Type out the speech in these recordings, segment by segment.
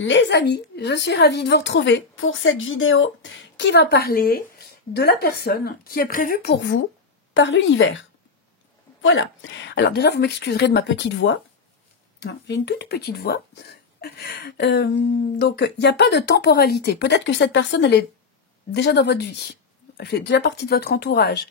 Les amis, je suis ravie de vous retrouver pour cette vidéo qui va parler de la personne qui est prévue pour vous par l'univers. Voilà. Alors déjà, vous m'excuserez de ma petite voix. J'ai une toute petite voix. Donc, il n'y a pas de temporalité. Peut-être que cette personne, elle est déjà dans votre vie. Elle fait déjà partie de votre entourage.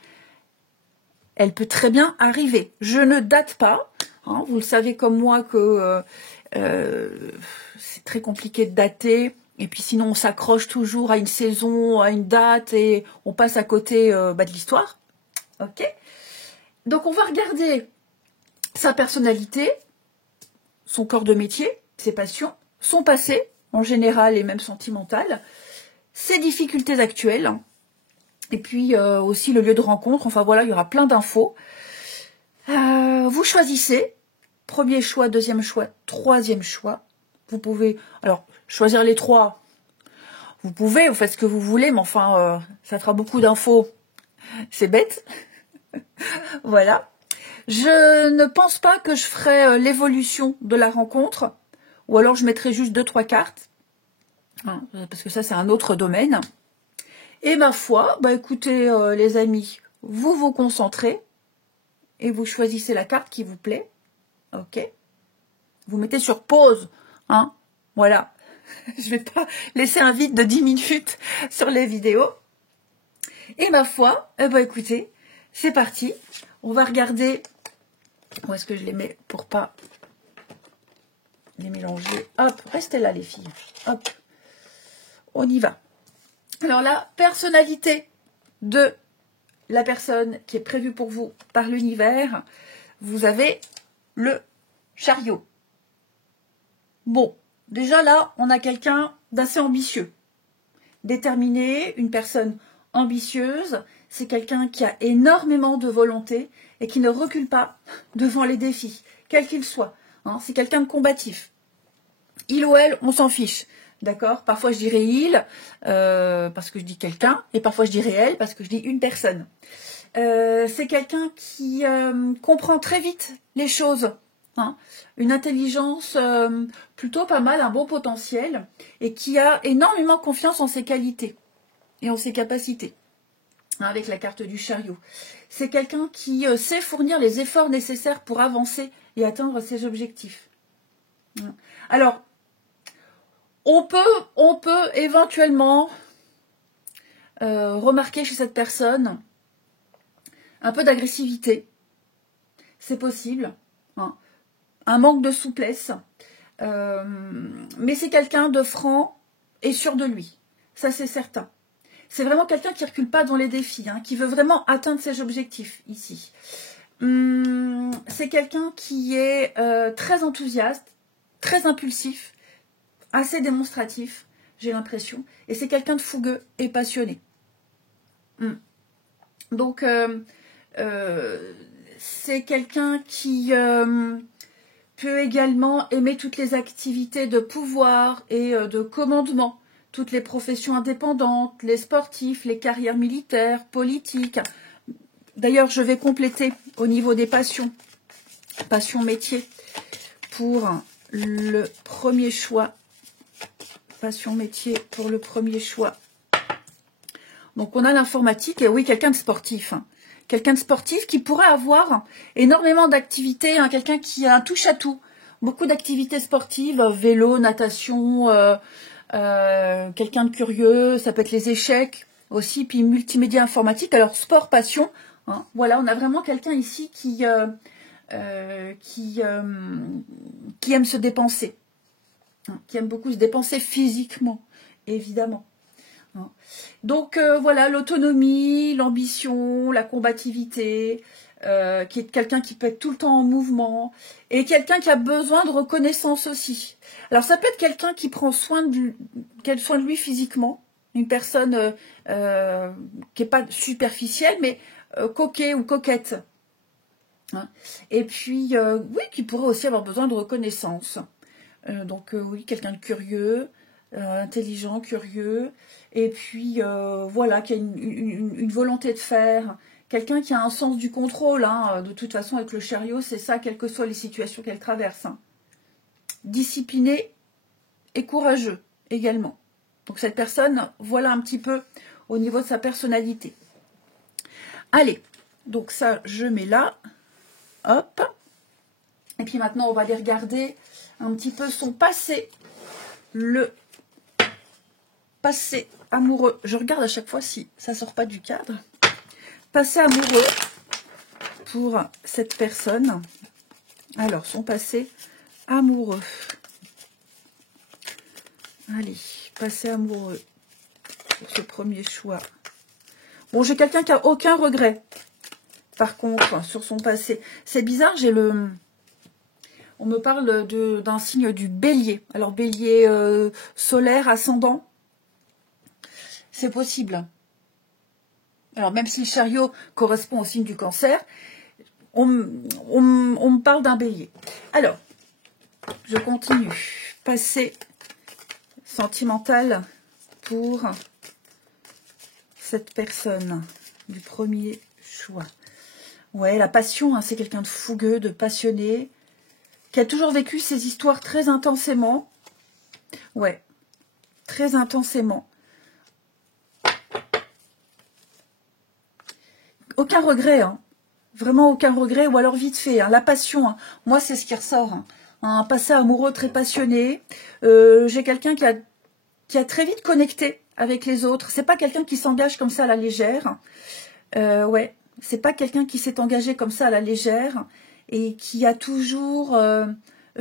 Elle peut très bien arriver. Je ne date pas. Hein, vous le savez comme moi que c'est très compliqué de dater. Et puis sinon, on s'accroche toujours à une saison, à une date et on passe à côté de l'histoire. Ok. Donc, on va regarder sa personnalité, son corps de métier, ses passions, son passé, en général et même sentimental, ses difficultés actuelles, et puis aussi le lieu de rencontre. Enfin voilà, il y aura plein d'infos. Vous choisissez, premier choix, deuxième choix, troisième choix. Vous pouvez, alors, choisir les trois. Vous pouvez, vous faites ce que vous voulez, mais enfin, ça fera beaucoup d'infos. C'est bête. Voilà. Je ne pense pas que je ferai l'évolution de la rencontre, ou alors je mettrai juste 2-3 cartes, hein, parce que ça c'est un autre domaine. Et ma foi, bah écoutez les amis, vous vous concentrez et vous choisissez la carte qui vous plaît, ok. Vous mettez sur pause, hein, voilà. Je vais pas laisser un vide de 10 minutes sur les vidéos. Et ma foi, bah écoutez, c'est parti. On va regarder. Où est-ce que je les mets pour pas les mélanger? Hop, restez là les filles. Hop, on y va. Alors la personnalité de la personne qui est prévue pour vous par l'univers, vous avez le chariot. Bon, déjà là, on a quelqu'un d'assez ambitieux, déterminé, une personne ambitieuse. C'est quelqu'un qui a énormément de volonté et qui ne recule pas devant les défis, quels qu'ils soient. Hein, c'est quelqu'un de combatif. Il ou elle, on s'en fiche. D'accord? Parfois je dirais il, parce que je dis quelqu'un, et parfois je dirais elle, parce que je dis une personne. C'est quelqu'un qui comprend très vite les choses. Hein, une intelligence plutôt pas mal, un bon potentiel, et qui a énormément confiance en ses qualités et en ses capacités. Avec la carte du chariot. C'est quelqu'un qui sait fournir les efforts nécessaires pour avancer et atteindre ses objectifs. Alors, on peut éventuellement remarquer chez cette personne un peu d'agressivité. C'est possible. Hein. Un manque de souplesse. Mais c'est quelqu'un de franc et sûr de lui. Ça, c'est certain. C'est vraiment quelqu'un qui ne recule pas dans les défis, hein, qui veut vraiment atteindre ses objectifs ici. C'est quelqu'un qui est très enthousiaste, très impulsif, assez démonstratif, j'ai l'impression. Et c'est quelqu'un de fougueux et passionné. Donc, c'est quelqu'un qui peut également aimer toutes les activités de pouvoir et de commandement. Toutes les professions indépendantes, les sportifs, les carrières militaires, politiques. D'ailleurs, je vais compléter au niveau des passions, passion métier, pour le premier choix. Passion métier pour le premier choix. Donc, on a l'informatique et oui, quelqu'un de sportif. Hein. Quelqu'un de sportif qui pourrait avoir énormément d'activités, hein, quelqu'un qui a un touche-à-tout. Beaucoup d'activités sportives, vélo, natation, quelqu'un de curieux, ça peut être les échecs aussi, puis multimédia informatique. Alors sport, passion, hein, voilà, on a vraiment quelqu'un ici qui aime se dépenser, hein, qui aime beaucoup se dépenser physiquement, évidemment. Hein. Donc voilà, l'autonomie, l'ambition, la combativité, qui est quelqu'un qui peut être tout le temps en mouvement, et quelqu'un qui a besoin de reconnaissance aussi. Alors ça peut être quelqu'un qui prend soin de lui physiquement, une personne qui n'est pas superficielle, mais coquet ou coquette. Hein. Et puis, oui, qui pourrait aussi avoir besoin de reconnaissance. Donc oui, quelqu'un de curieux, intelligent, curieux, et puis voilà, qui a une volonté de faire. Quelqu'un qui a un sens du contrôle, hein, de toute façon avec le chariot, c'est ça, quelles que soient les situations qu'elle traverse. Hein. Discipliné et courageux également. Donc cette personne, voilà un petit peu au niveau de sa personnalité. Allez, donc ça, je mets là. Hop. Et puis maintenant, on va aller regarder un petit peu son passé. Le passé amoureux. Je regarde à chaque fois si ça ne sort pas du cadre. Passé amoureux pour cette personne. Alors, son passé amoureux. Allez, passé amoureux pour ce premier choix. Bon, j'ai quelqu'un qui n'a aucun regret. Par contre, sur son passé. C'est bizarre, j'ai le... On me parle d'un signe du bélier. Alors, bélier solaire, ascendant. C'est possible. Alors, même si le chariot correspond au signe du cancer, on me parle d'un bélier. Alors, je continue. Passé sentimental pour cette personne du premier choix. Ouais, la passion, hein, c'est quelqu'un de fougueux, de passionné, qui a toujours vécu ses histoires très intensément. Ouais, très intensément. Aucun regret, hein. Vraiment aucun regret, ou alors vite fait. Hein. La passion, hein. Moi, c'est ce qui ressort. Hein. Un passé amoureux très passionné. J'ai quelqu'un qui a très vite connecté avec les autres. C'est pas quelqu'un qui s'engage comme ça à la légère. Ouais, c'est pas quelqu'un qui s'est engagé comme ça à la légère et qui a toujours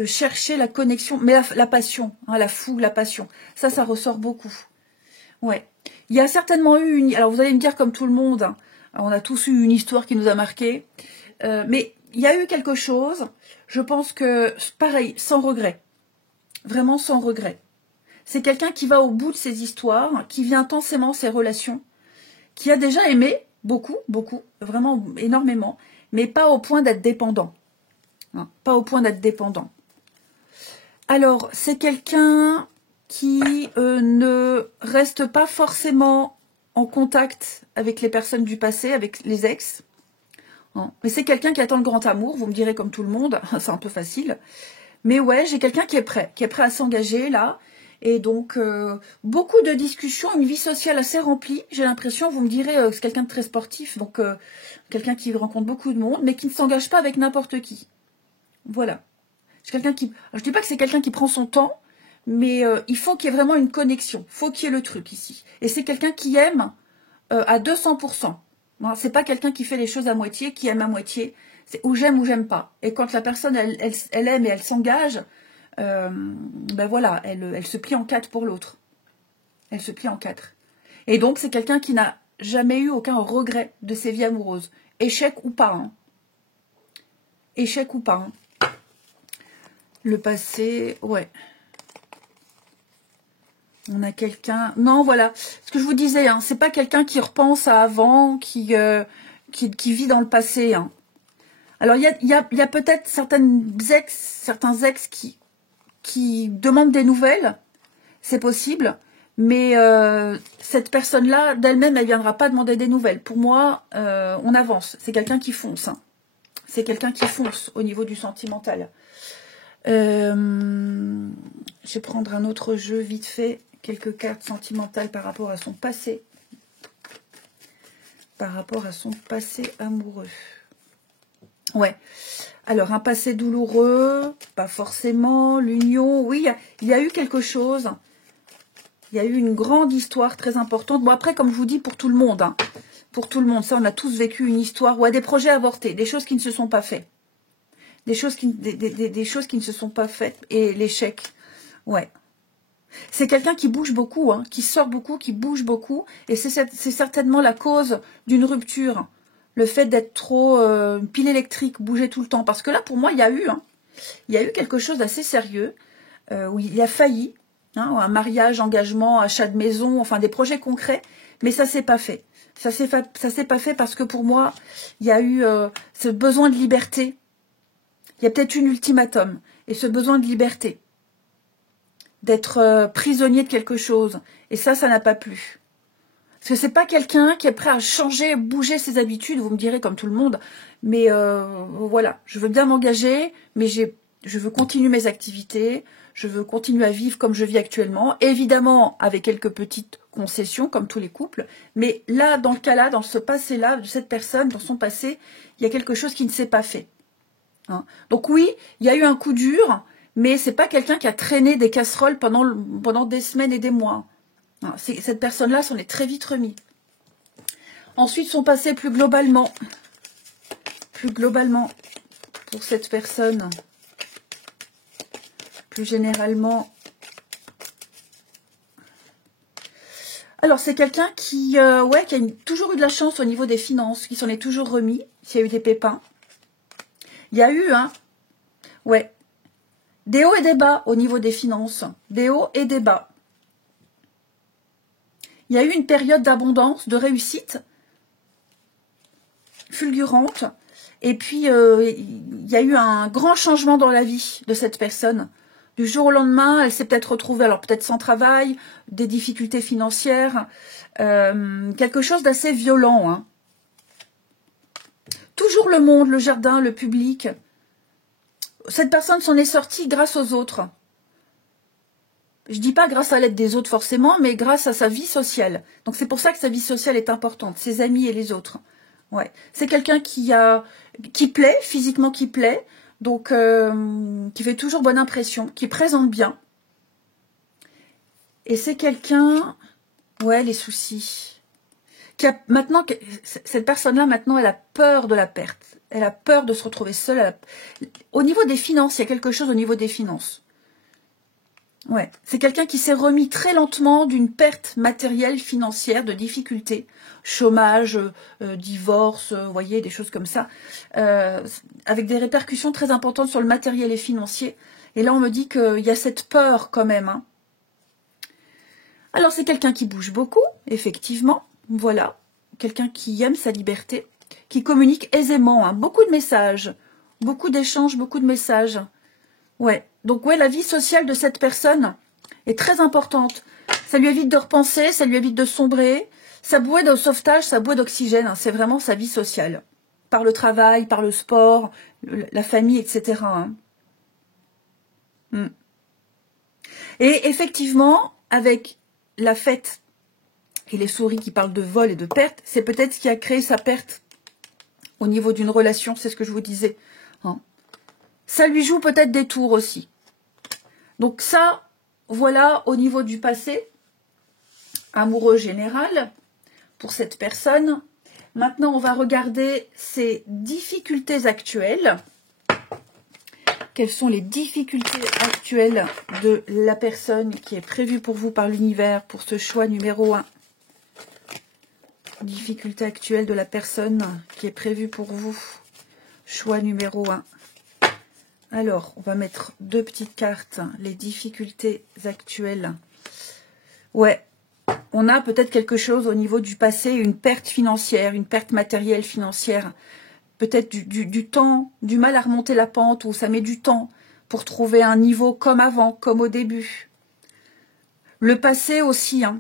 cherché la connexion, mais la passion, hein, la fougue, la passion. Ça ressort beaucoup. Ouais. Il y a certainement eu une... Alors, vous allez me dire comme tout le monde, hein, on a tous eu une histoire qui nous a marqué, mais il y a eu quelque chose, je pense que, pareil, sans regret. Vraiment sans regret. C'est quelqu'un qui va au bout de ses histoires, qui vit intensément ses relations, qui a déjà aimé beaucoup, vraiment énormément, mais pas au point d'être dépendant. Hein, pas au point d'être dépendant. Alors, c'est quelqu'un qui ne reste pas forcément en contact avec les personnes du passé, avec les ex. Hein, mais c'est quelqu'un qui attend le grand amour, vous me direz comme tout le monde, c'est un peu facile. Mais ouais, j'ai quelqu'un qui est prêt à s'engager là. Et donc, beaucoup de discussions, une vie sociale assez remplie. J'ai l'impression, vous me direz, c'est quelqu'un de très sportif, donc quelqu'un qui rencontre beaucoup de monde, mais qui ne s'engage pas avec n'importe qui. Voilà. C'est quelqu'un qui... Je dis pas que c'est quelqu'un qui prend son temps, mais il faut qu'il y ait vraiment une connexion. Il faut qu'il y ait le truc ici. Et c'est quelqu'un qui aime à 200%. C'est pas quelqu'un qui fait les choses à moitié, qui aime à moitié. C'est ou j'aime pas. Et quand la personne, elle aime et elle s'engage... ben voilà, elle se plie en quatre pour l'autre. Elle se plie en quatre. Et donc, c'est quelqu'un qui n'a jamais eu aucun regret de ses vies amoureuses. Échec ou pas. Hein. Échec ou pas. Hein. Le passé, ouais. On a quelqu'un... Non, voilà. Ce que je vous disais, hein, c'est pas quelqu'un qui repense à avant, qui vit dans le passé. Hein. Alors, il y a peut-être certains ex qui demandent des nouvelles, c'est possible, mais cette personne-là, d'elle-même, elle ne viendra pas demander des nouvelles. Pour moi, on avance. C'est quelqu'un qui fonce. Hein. C'est quelqu'un qui fonce au niveau du sentimental. Je vais prendre un autre jeu vite fait. Quelques cartes sentimentales par rapport à son passé. Par rapport à son passé amoureux. Ouais. Alors, un passé douloureux, pas forcément. L'union, oui, il y a eu quelque chose. Il y a eu une grande histoire très importante. Bon, après, comme je vous dis, pour tout le monde. Hein, pour tout le monde, ça, on a tous vécu une histoire. Ouais, des projets avortés, des choses qui ne se sont pas faites. Des choses qui ne se sont pas faites. Et l'échec, ouais. C'est quelqu'un qui bouge beaucoup, hein, qui sort beaucoup, qui bouge beaucoup. Et c'est certainement la cause d'une rupture. Le fait d'être trop pile électrique, bouger tout le temps. Parce que là, pour moi, il y a eu quelque chose d'assez sérieux, où il a failli, hein, un mariage, engagement, achat de maison, enfin des projets concrets, mais ça s'est pas fait. Ça s'est pas fait parce que pour moi, il y a eu ce besoin de liberté. Il y a peut-être une ultimatum, et ce besoin de liberté, d'être prisonnier de quelque chose. Et ça n'a pas plu. Parce que c'est pas quelqu'un qui est prêt à changer, bouger ses habitudes, vous me direz comme tout le monde. Mais voilà, je veux bien m'engager, mais je veux continuer mes activités, je veux continuer à vivre comme je vis actuellement, évidemment avec quelques petites concessions, comme tous les couples, mais là, dans le cas là, dans ce passé-là, de cette personne, dans son passé, il y a quelque chose qui ne s'est pas fait. Hein. Donc oui, il y a eu un coup dur, mais c'est pas quelqu'un qui a traîné des casseroles pendant des semaines et des mois. Hein. Cette personne-là s'en est très vite remis. Ensuite, son passé plus globalement, pour cette personne, plus généralement. Alors, c'est quelqu'un qui, qui a toujours eu de la chance au niveau des finances, qui s'en est toujours remis, s'il y a eu des pépins. Il y a eu, des hauts et des bas au niveau des finances, des hauts et des bas. Il y a eu une période d'abondance, de réussite fulgurante, et puis il y a eu un grand changement dans la vie de cette personne. Du jour au lendemain, elle s'est peut-être retrouvée, alors peut-être sans travail, des difficultés financières, quelque chose d'assez violent. Hein. Toujours le monde, le jardin, le public. Cette personne s'en est sortie grâce aux autres. Je dis pas grâce à l'aide des autres forcément, mais grâce à sa vie sociale. Donc c'est pour ça que sa vie sociale est importante, ses amis et les autres. Ouais, c'est quelqu'un qui plaît, physiquement qui plaît, donc qui fait toujours bonne impression, qui présente bien. Et c'est quelqu'un, les soucis. Cette personne-là, maintenant, elle a peur de la perte. Elle a peur de se retrouver seule. Au niveau des finances, il y a quelque chose au niveau des finances. Ouais, c'est quelqu'un qui s'est remis très lentement d'une perte matérielle, financière, de difficultés, chômage, divorce, vous voyez, des choses comme ça, avec des répercussions très importantes sur le matériel et financier. Et là, on me dit qu'il y a cette peur quand même. Hein. Alors, c'est quelqu'un qui bouge beaucoup, effectivement, voilà, quelqu'un qui aime sa liberté, qui communique aisément, hein, beaucoup de messages, beaucoup d'échanges, beaucoup de messages. Ouais, donc la vie sociale de cette personne est très importante. Ça lui évite de repenser, ça lui évite de sombrer. Sa bouée de sauvetage, sa bouée d'oxygène, hein, c'est vraiment sa vie sociale. Par le travail, par le sport, la famille, etc. Hein. Et effectivement, avec la fête et les souris qui parlent de vol et de perte, c'est peut-être ce qui a créé sa perte au niveau d'une relation, c'est ce que je vous disais. Hein. Ça lui joue peut-être des tours aussi. Donc ça, voilà au niveau du passé amoureux général pour cette personne. Maintenant, on va regarder ses difficultés actuelles. Quelles sont les difficultés actuelles de la personne qui est prévue pour vous par l'univers pour ce choix numéro 1. Difficultés actuelles de la personne qui est prévue pour vous. Choix numéro 1. Alors, on va mettre 2 petites cartes, les difficultés actuelles. Ouais, on a peut-être quelque chose au niveau du passé, une perte financière, une perte matérielle financière. Peut-être du temps, du mal à remonter la pente, ou ça met du temps pour trouver un niveau comme avant, comme au début. Le passé aussi, hein.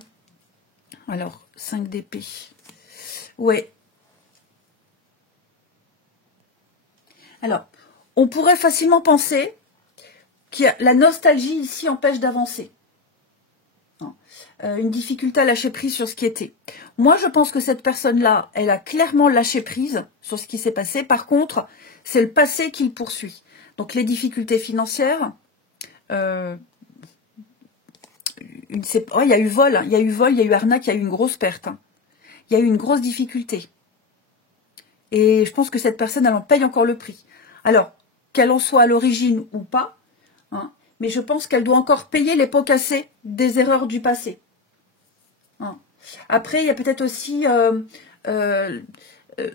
Alors, 5 d'épée. Ouais. Alors, on pourrait facilement penser que la nostalgie ici empêche d'avancer. Une difficulté à lâcher prise sur ce qui était. Moi, je pense que cette personne-là, elle a clairement lâché prise sur ce qui s'est passé. Par contre, c'est le passé qui le poursuit. Donc, les difficultés financières, il y a eu vol, hein. Il y a eu arnaque, il y a eu une grosse perte. Hein. Il y a eu une grosse difficulté. Et je pense que cette personne, elle en paye encore le prix. Alors, qu'elle en soit à l'origine ou pas, hein, mais je pense qu'elle doit encore payer les pots cassés des erreurs du passé. Hein. Après, il y a peut-être aussi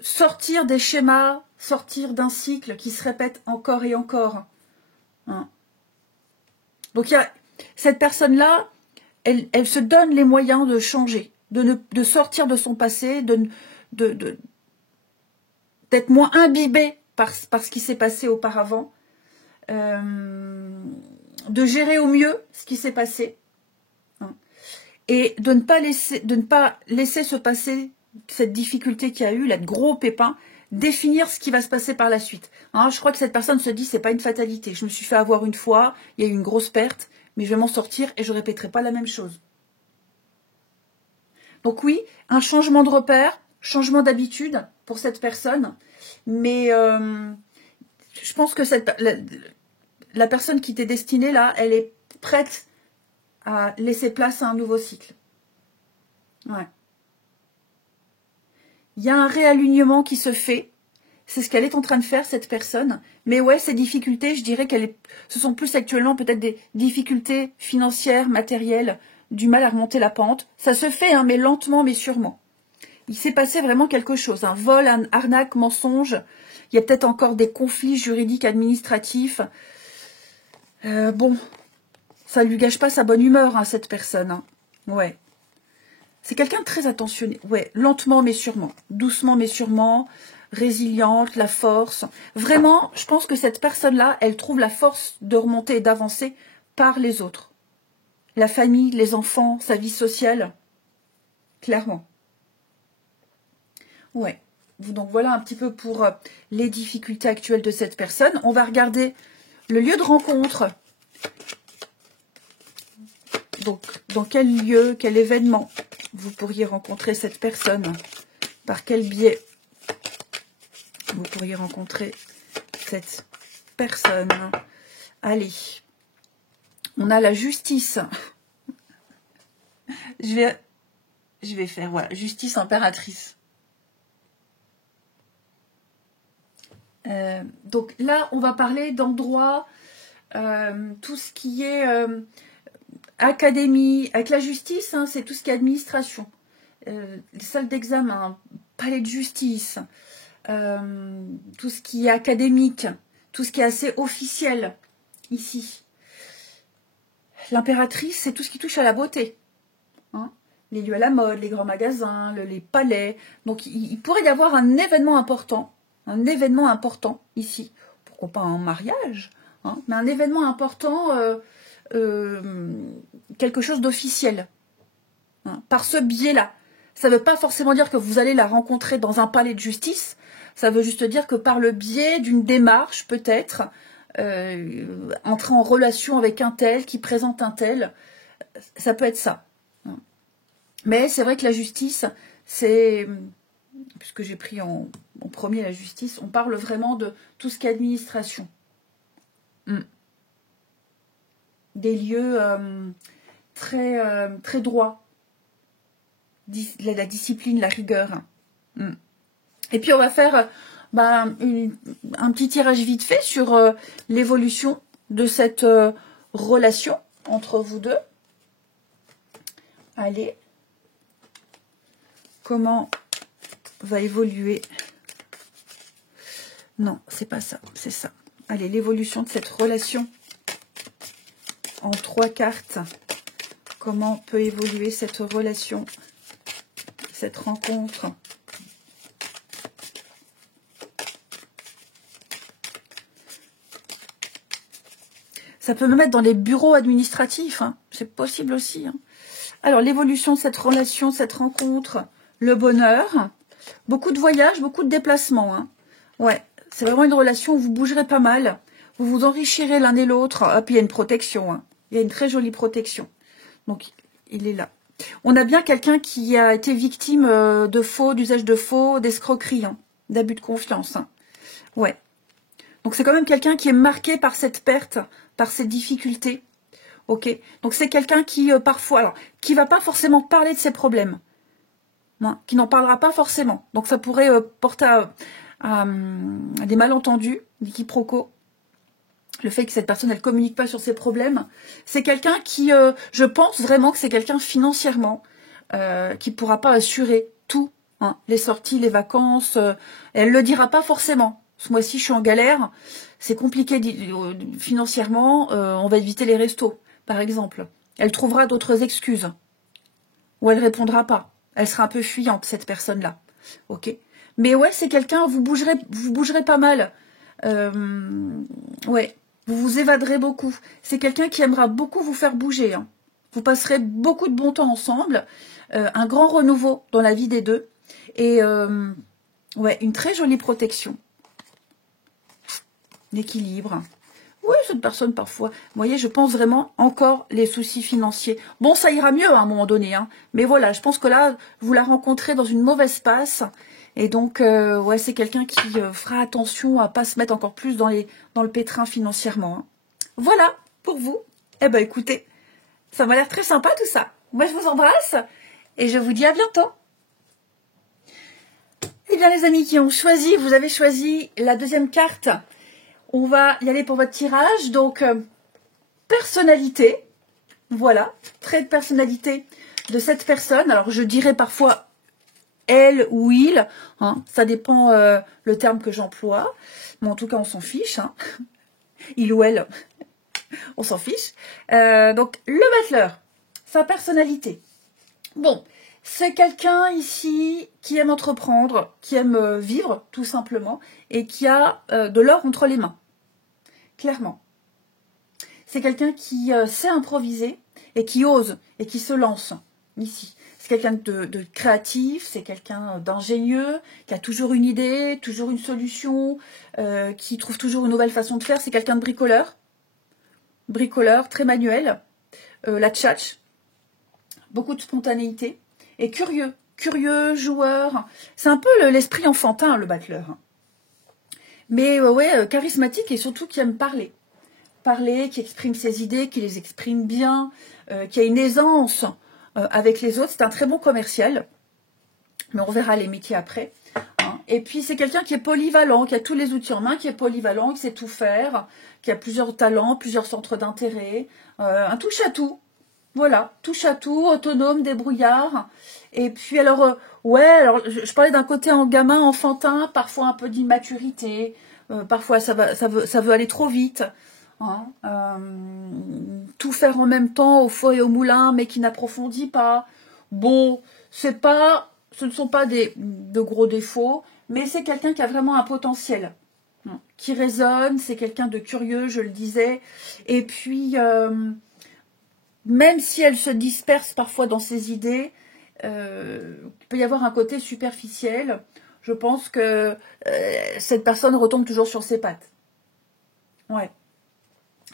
sortir des schémas, sortir d'un cycle qui se répète encore et encore. Hein. Donc, il y a cette personne-là, elle se donne les moyens de changer, de sortir de son passé, d'être moins imbibée par ce qui s'est passé auparavant, de gérer au mieux ce qui s'est passé, hein, et de ne pas laisser se passer cette difficulté qu'il y a eu, là, de gros pépins, définir ce qui va se passer par la suite. Hein, je crois que cette personne se dit, c'est pas une fatalité. Je me suis fait avoir une fois, il y a eu une grosse perte, mais je vais m'en sortir et je ne répéterai pas la même chose. Donc oui, un changement de repère, changement d'habitude pour cette personne, mais je pense que la personne qui t'est destinée là, elle est prête à laisser place à un nouveau cycle. Ouais. Il y a un réalignement qui se fait. C'est ce qu'elle est en train de faire, cette personne. Mais ouais, ces difficultés, je dirais ce sont plus actuellement peut-être des difficultés financières, matérielles, du mal à remonter la pente. Ça se fait, hein, mais lentement, mais sûrement. Il s'est passé vraiment quelque chose. Un vol, un arnaque, mensonge. Il y a peut-être encore des conflits juridiques, administratifs. Bon, ça ne lui gâche pas sa bonne humeur, hein, cette personne. Hein. Ouais. C'est quelqu'un de très attentionné. Ouais, lentement mais sûrement. Doucement mais sûrement. Résiliente, la force. Vraiment, je pense que cette personne-là, elle trouve la force de remonter et d'avancer par les autres. La famille, les enfants, sa vie sociale. Clairement. Ouais. Donc voilà un petit peu pour les difficultés actuelles de cette personne. On va regarder le lieu de rencontre. Donc, dans quel lieu, quel événement vous pourriez rencontrer cette personne? Par quel biais vous pourriez rencontrer cette personne? Allez, on a la justice. Je vais faire, voilà, justice impératrice. Donc là, on va parler d'endroits, tout ce qui est académie. Avec la justice, hein, c'est tout ce qui est administration. Les salles d'examen, palais de justice, tout ce qui est académique, tout ce qui est assez officiel ici. L'impératrice, c'est tout ce qui touche à la beauté. Hein, les lieux à la mode, les grands magasins, les palais. Donc il pourrait y avoir un événement important ici. Pourquoi pas un mariage, hein, mais un événement important, quelque chose d'officiel. Hein, par ce biais-là. Ça ne veut pas forcément dire que vous allez la rencontrer dans un palais de justice. Ça veut juste dire que par le biais d'une démarche, peut-être, entrer en relation avec un tel, qui présente un tel, ça peut être ça. Mais c'est vrai que la justice, c'est, puisque j'ai pris en premier la justice, on parle vraiment de tout ce qui est administration. Des lieux très droits. La discipline, la rigueur. Et puis on va faire un petit tirage vite fait sur l'évolution de cette relation entre vous deux. Allez, comment va évoluer? Non, c'est pas ça, c'est ça. Allez, l'évolution de cette relation en 3 cartes. Comment peut évoluer cette relation, cette rencontre? Ça peut me mettre dans les bureaux administratifs, hein. C'est possible aussi. Hein. Alors, l'évolution de cette relation, cette rencontre, le bonheur, beaucoup de voyages, beaucoup de déplacements. Hein. Ouais, c'est vraiment une relation où vous bougerez pas mal, vous vous enrichirez l'un et l'autre. Ah, puis il y a une protection, hein. Il y a une très jolie protection. Donc, il est là. On a bien quelqu'un qui a été victime de faux, d'usage de faux, d'escroquerie, hein, d'abus de confiance. Hein. Ouais. Donc, c'est quand même quelqu'un qui est marqué par cette perte, par cette difficulté. Ok. Donc, c'est quelqu'un qui, parfois, alors, qui va pas forcément parler de ses problèmes. Hein, qui n'en parlera pas forcément. Donc, ça pourrait porter à des malentendus, des quiproquos. Le fait que cette personne, elle communique pas sur ses problèmes. C'est quelqu'un qui, je pense vraiment que c'est quelqu'un financièrement qui pourra pas assurer tout. Hein, les sorties, les vacances. Elle le dira pas forcément. Ce mois-ci, je suis en galère. C'est compliqué financièrement. On va éviter les restos, par exemple. Elle trouvera d'autres excuses. Ou elle répondra pas. Elle sera un peu fuyante, cette personne-là. Ok. Mais ouais, c'est quelqu'un, vous bougerez pas mal. Ouais. Vous vous évaderez beaucoup. C'est quelqu'un qui aimera beaucoup vous faire bouger. Hein. Vous passerez beaucoup de bon temps ensemble. Un grand renouveau dans la vie des deux. Et ouais, une très jolie protection. L'équilibre. Oui, cette personne parfois. Vous voyez, je pense vraiment encore les soucis financiers. Bon, ça ira mieux à un moment donné, hein. Mais voilà, je pense que là, vous la rencontrez dans une mauvaise passe. Et donc, ouais, c'est quelqu'un qui fera attention à pas se mettre encore plus dans le pétrin financièrement, hein. Voilà, pour vous. Eh ben, écoutez, ça m'a l'air très sympa tout ça. Moi, je vous embrasse et je vous dis à bientôt. Eh bien, les amis qui ont choisi, vous avez choisi la deuxième carte. On va y aller pour votre tirage. Donc, personnalité. Voilà, trait de personnalité de cette personne. Alors, je dirais parfois elle ou il. Hein, ça dépend le terme que j'emploie. Mais en tout cas, on s'en fiche. Hein. Il ou elle, on s'en fiche. Donc, le battleur, sa personnalité. Bon, c'est quelqu'un ici qui aime entreprendre, qui aime vivre, tout simplement, et qui a de l'or entre les mains. Clairement. C'est quelqu'un qui sait improviser et qui ose et qui se lance ici. C'est quelqu'un de créatif, c'est quelqu'un d'ingénieux, qui a toujours une idée, toujours une solution, qui trouve toujours une nouvelle façon de faire. C'est quelqu'un de bricoleur, très manuel, la tchatch, beaucoup de spontanéité et curieux, joueur. C'est un peu l'esprit enfantin, le battleur. Mais ouais, charismatique et surtout qui aime parler, qui exprime ses idées, qui les exprime bien, qui a une aisance avec les autres. C'est un très bon commercial, mais on verra les métiers après. Hein. Et puis c'est quelqu'un qui est polyvalent, qui a tous les outils en main, qui est polyvalent, qui sait tout faire, qui a plusieurs talents, plusieurs centres d'intérêt, un touche-à-tout. Voilà, touche-à-tout, autonome, débrouillard. Et puis alors, ouais, alors je parlais d'un côté en gamin, enfantin, parfois un peu d'immaturité, parfois ça veut aller trop vite. Hein, tout faire en même temps au four et au moulin, mais qui n'approfondit pas. Bon, ce ne sont pas de gros défauts, mais c'est quelqu'un qui a vraiment un potentiel, hein, qui résonne, c'est quelqu'un de curieux, je le disais, et puis même si elle se disperse parfois dans ses idées, il peut y avoir un côté superficiel. Je pense que cette personne retombe toujours sur ses pattes. Ouais.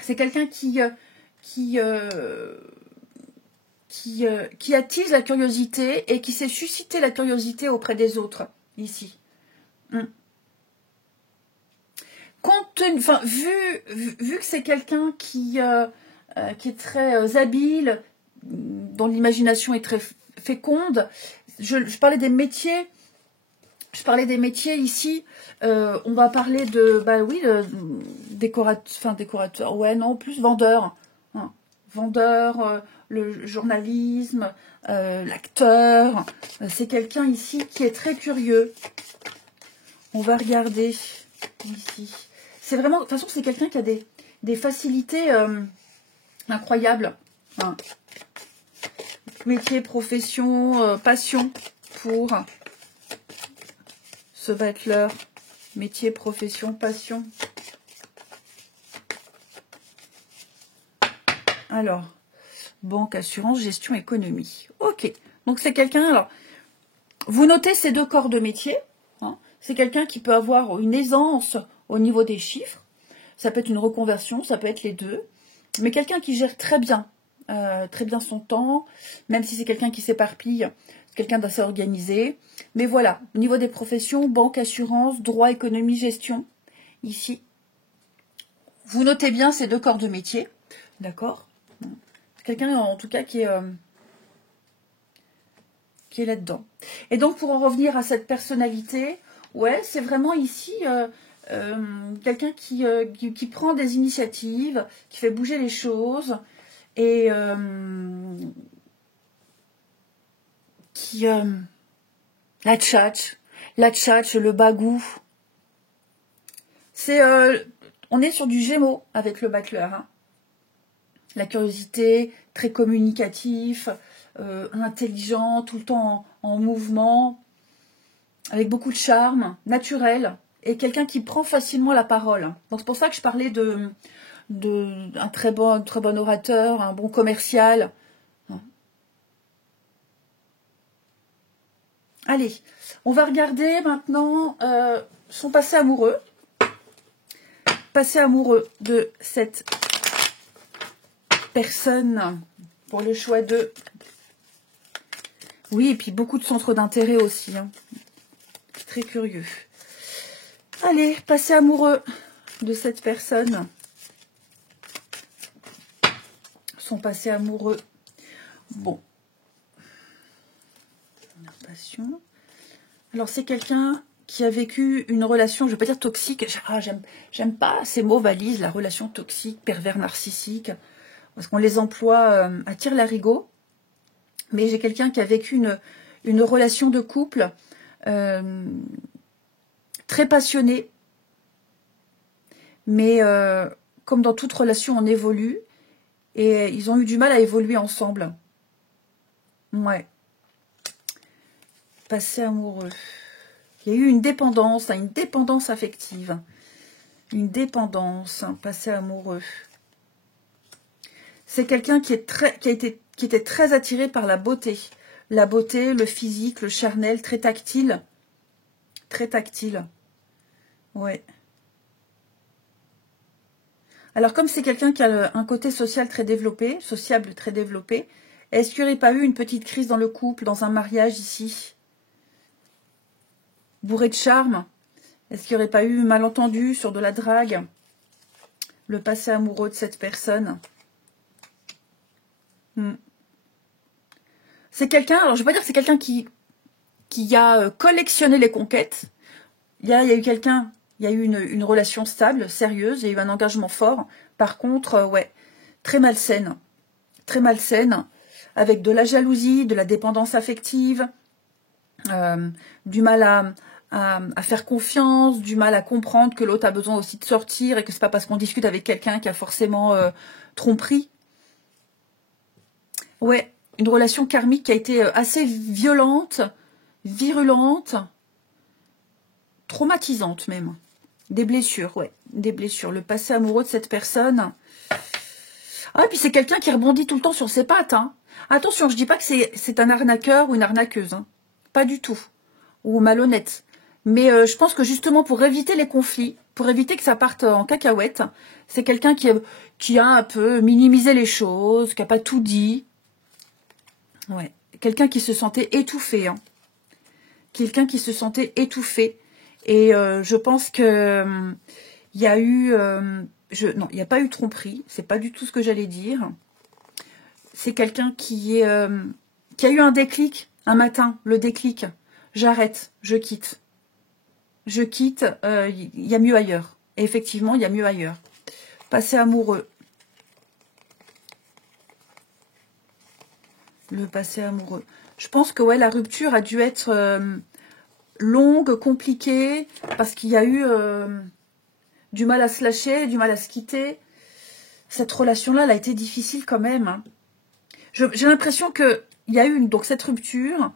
C'est quelqu'un qui attise la curiosité et qui sait susciter la curiosité auprès des autres, ici. Vu que c'est quelqu'un qui est très habile, dont l'imagination est très féconde, je parlais des métiers. Je parlais des métiers ici. On va parler de, bah oui, décorateur. Ouais, non, plus vendeur. Hein. Vendeur, le journalisme, l'acteur. C'est quelqu'un ici qui est très curieux. On va regarder ici. C'est vraiment, de toute façon, c'est quelqu'un qui a des facilités incroyables. Hein. Métier, profession, passion pour ce battleur. Métier, profession, passion. Alors, banque, assurance, gestion, économie. Ok, donc c'est quelqu'un, alors, vous notez ces deux corps de métier. Hein, c'est quelqu'un qui peut avoir une aisance au niveau des chiffres. Ça peut être une reconversion, ça peut être les deux. Mais quelqu'un qui gère très bien son temps, même si c'est quelqu'un qui s'éparpille, c'est quelqu'un d'assez organisé. Mais voilà, au niveau des professions, banque, assurance, droit, économie, gestion, ici. Vous notez bien ces deux corps de métier, d'accord? Quelqu'un en tout cas qui est là-dedans. Et donc pour en revenir à cette personnalité, ouais, c'est vraiment ici quelqu'un qui prend des initiatives, qui fait bouger les choses et qui la tchatch, le bagou. C'est on est sur du Gémeaux avec le battleur. Hein. La curiosité, très communicatif, intelligent, tout le temps en mouvement, avec beaucoup de charme, naturel, et quelqu'un qui prend facilement la parole. Donc c'est pour ça que je parlais d'un très bon orateur, un bon commercial. Allez, on va regarder maintenant son passé amoureux. passé amoureux de cette personne pour le choix de... Oui, et puis beaucoup de centres d'intérêt aussi. Hein. Très curieux. Allez, passez amoureux de cette personne. Son passé amoureux. Bon. Passion. Alors, c'est quelqu'un qui a vécu une relation, je ne vais pas dire toxique. Ah, j'aime pas ces mots valises, la relation toxique, pervers narcissique. Parce qu'on les emploie à tire-larigot. Mais j'ai quelqu'un qui a vécu une relation de couple très passionnée. Mais comme dans toute relation, on évolue. Et ils ont eu du mal à évoluer ensemble. Ouais. Passé amoureux. Il y a eu une dépendance affective. Une dépendance, passé amoureux. C'est quelqu'un qui était très attiré par la beauté. La beauté, le physique, le charnel, très tactile. Très tactile. Ouais. Alors, comme c'est quelqu'un qui a un côté social très développé, sociable très développé, est-ce qu'il n'y aurait pas eu une petite crise dans le couple, dans un mariage ici? Bourré de charme? Est-ce qu'il n'y aurait pas eu malentendu sur de la drague? Le passé amoureux de cette personne? C'est quelqu'un, alors je ne vais pas dire que c'est quelqu'un qui a collectionné les conquêtes. Il y a eu quelqu'un, il y a eu une relation stable, sérieuse, il y a eu un engagement fort. Par contre, ouais, très malsaine, avec de la jalousie, de la dépendance affective, du mal à faire confiance, du mal à comprendre que l'autre a besoin aussi de sortir et que c'est pas parce qu'on discute avec quelqu'un qui a forcément tromperie. Ouais, une relation karmique qui a été assez violente, virulente, traumatisante même. Des blessures, ouais, des blessures. Le passé amoureux de cette personne. Ah, et puis c'est quelqu'un qui rebondit tout le temps sur ses pattes. Hein. Attention, je dis pas que c'est un arnaqueur ou une arnaqueuse. Hein. Pas du tout. Ou malhonnête. Mais je pense que justement pour éviter les conflits, pour éviter que ça parte en cacahuète, c'est quelqu'un qui a un peu minimisé les choses, qui n'a pas tout dit. Ouais. Quelqu'un qui se sentait étouffé. Hein. Quelqu'un qui se sentait étouffé. Et je pense que il y a eu... non, il n'y a pas eu tromperie. C'est pas du tout ce que j'allais dire. C'est quelqu'un qui a eu un déclic, un matin, le déclic. J'arrête, je quitte. Je quitte, il y a mieux ailleurs. Et effectivement, il y a mieux ailleurs. Passé amoureux. Le passé amoureux. Je pense que ouais, la rupture a dû être longue, compliquée, parce qu'il y a eu du mal à se lâcher, du mal à se quitter. Cette relation-là, elle a été difficile quand même. Hein. J'ai l'impression qu'il y a eu donc cette rupture.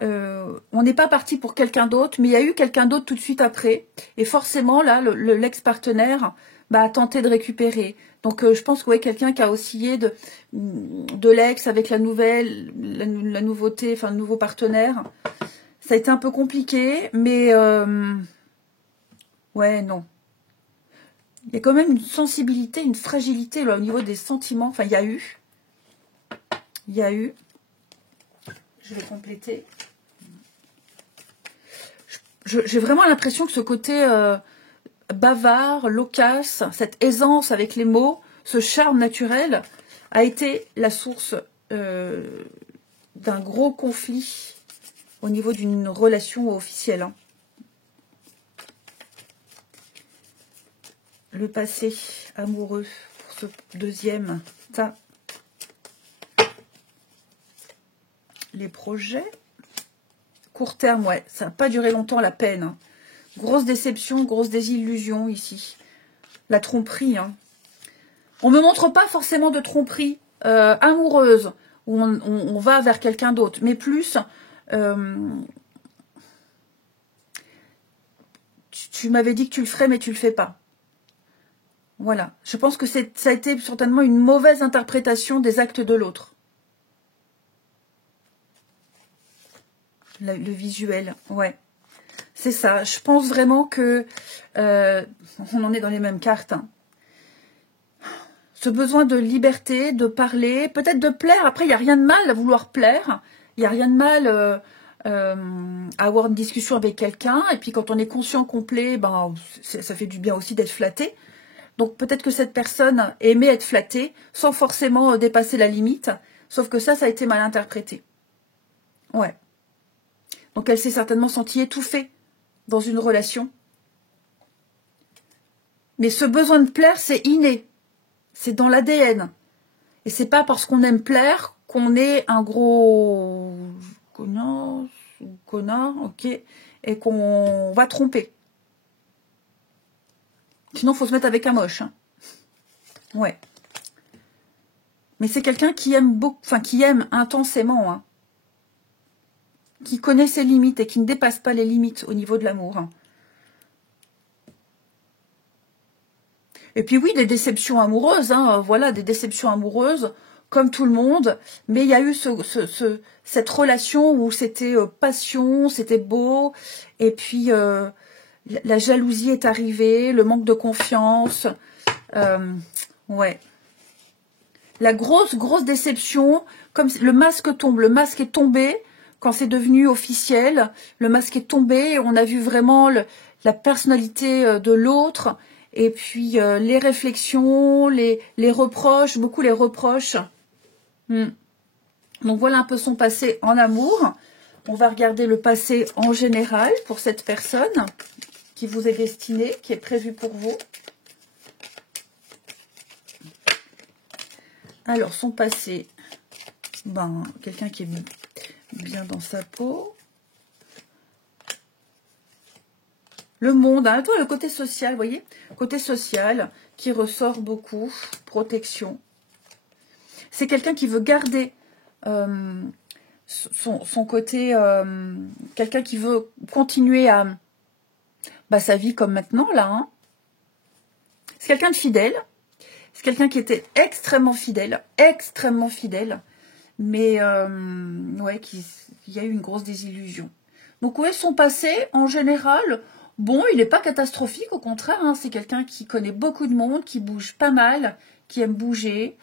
On n'est pas parti pour quelqu'un d'autre, mais il y a eu quelqu'un d'autre tout de suite après. Et forcément, là, l'ex-partenaire a tenté de récupérer. Donc, je pense que ouais, quelqu'un qui a oscillé de l'ex avec la nouvelle, la nouveauté, enfin, le nouveau partenaire. Ça a été un peu compliqué, mais ouais, non. Il y a quand même une sensibilité, une fragilité là, au niveau des sentiments. Enfin, il y a eu. Je vais compléter. J'ai vraiment l'impression que ce côté bavard, loquace, cette aisance avec les mots, ce charme naturel, a été la source d'un gros conflit au niveau d'une relation officielle. Hein. Le passé amoureux pour ce deuxième tas. Les projets. Court terme, ouais, ça n'a pas duré longtemps la peine. Hein. Grosse déception, grosse désillusion ici. La tromperie. Hein. On ne me montre pas forcément de tromperie amoureuse où on va vers quelqu'un d'autre, mais plus... tu m'avais dit que tu le ferais, mais tu le fais pas. Voilà. Je pense que ça a été certainement une mauvaise interprétation des actes de l'autre. Le visuel, ouais. C'est ça. Je pense vraiment que on en est dans les mêmes cartes. Hein. Ce besoin de liberté, de parler, peut-être de plaire. Après, il n'y a rien de mal à vouloir plaire. Il n'y a rien de mal à avoir une discussion avec quelqu'un. Et puis, quand on est conscient complet, ben, ça fait du bien aussi d'être flatté. Donc, peut-être que cette personne aimait être flattée sans forcément dépasser la limite. Sauf que ça a été mal interprété. Ouais. Donc, elle s'est certainement sentie étouffée dans une relation. Mais ce besoin de plaire, c'est inné. C'est dans l'ADN. Et c'est pas parce qu'on aime plaire qu'on est un gros connard, ok, et qu'on va tromper. Sinon, il faut se mettre avec un moche. Hein. Ouais. Mais c'est quelqu'un qui aime beaucoup, enfin qui aime intensément, hein. Qui connaît ses limites et qui ne dépasse pas les limites au niveau de l'amour. Hein. Et puis oui, des déceptions amoureuses, hein, voilà, des déceptions amoureuses, comme tout le monde, mais il y a eu cette relation où c'était passion, c'était beau, et puis la jalousie est arrivée, le manque de confiance, ouais. La grosse déception, comme le masque tombe, le masque est tombé, quand c'est devenu officiel, le masque est tombé, et on a vu vraiment la personnalité de l'autre, et puis les réflexions, les reproches, beaucoup les reproches. Donc voilà un peu son passé en amour. On va regarder le passé en général pour cette personne qui vous est destinée, qui est prévue pour vous. Alors son passé, ben quelqu'un qui est bien dans sa peau. Le monde, hein, toi, le côté social, vous voyez, côté social qui ressort beaucoup, protection. C'est quelqu'un qui veut garder son côté, quelqu'un qui veut continuer à sa vie comme maintenant, là. Hein. C'est quelqu'un de fidèle. C'est quelqu'un qui était extrêmement fidèle, mais ouais, il y a eu une grosse désillusion. Donc, ouais, son passé, en général, bon, il n'est pas catastrophique, au contraire, hein, c'est quelqu'un qui connaît beaucoup de monde, qui bouge pas mal, qui aime bouger,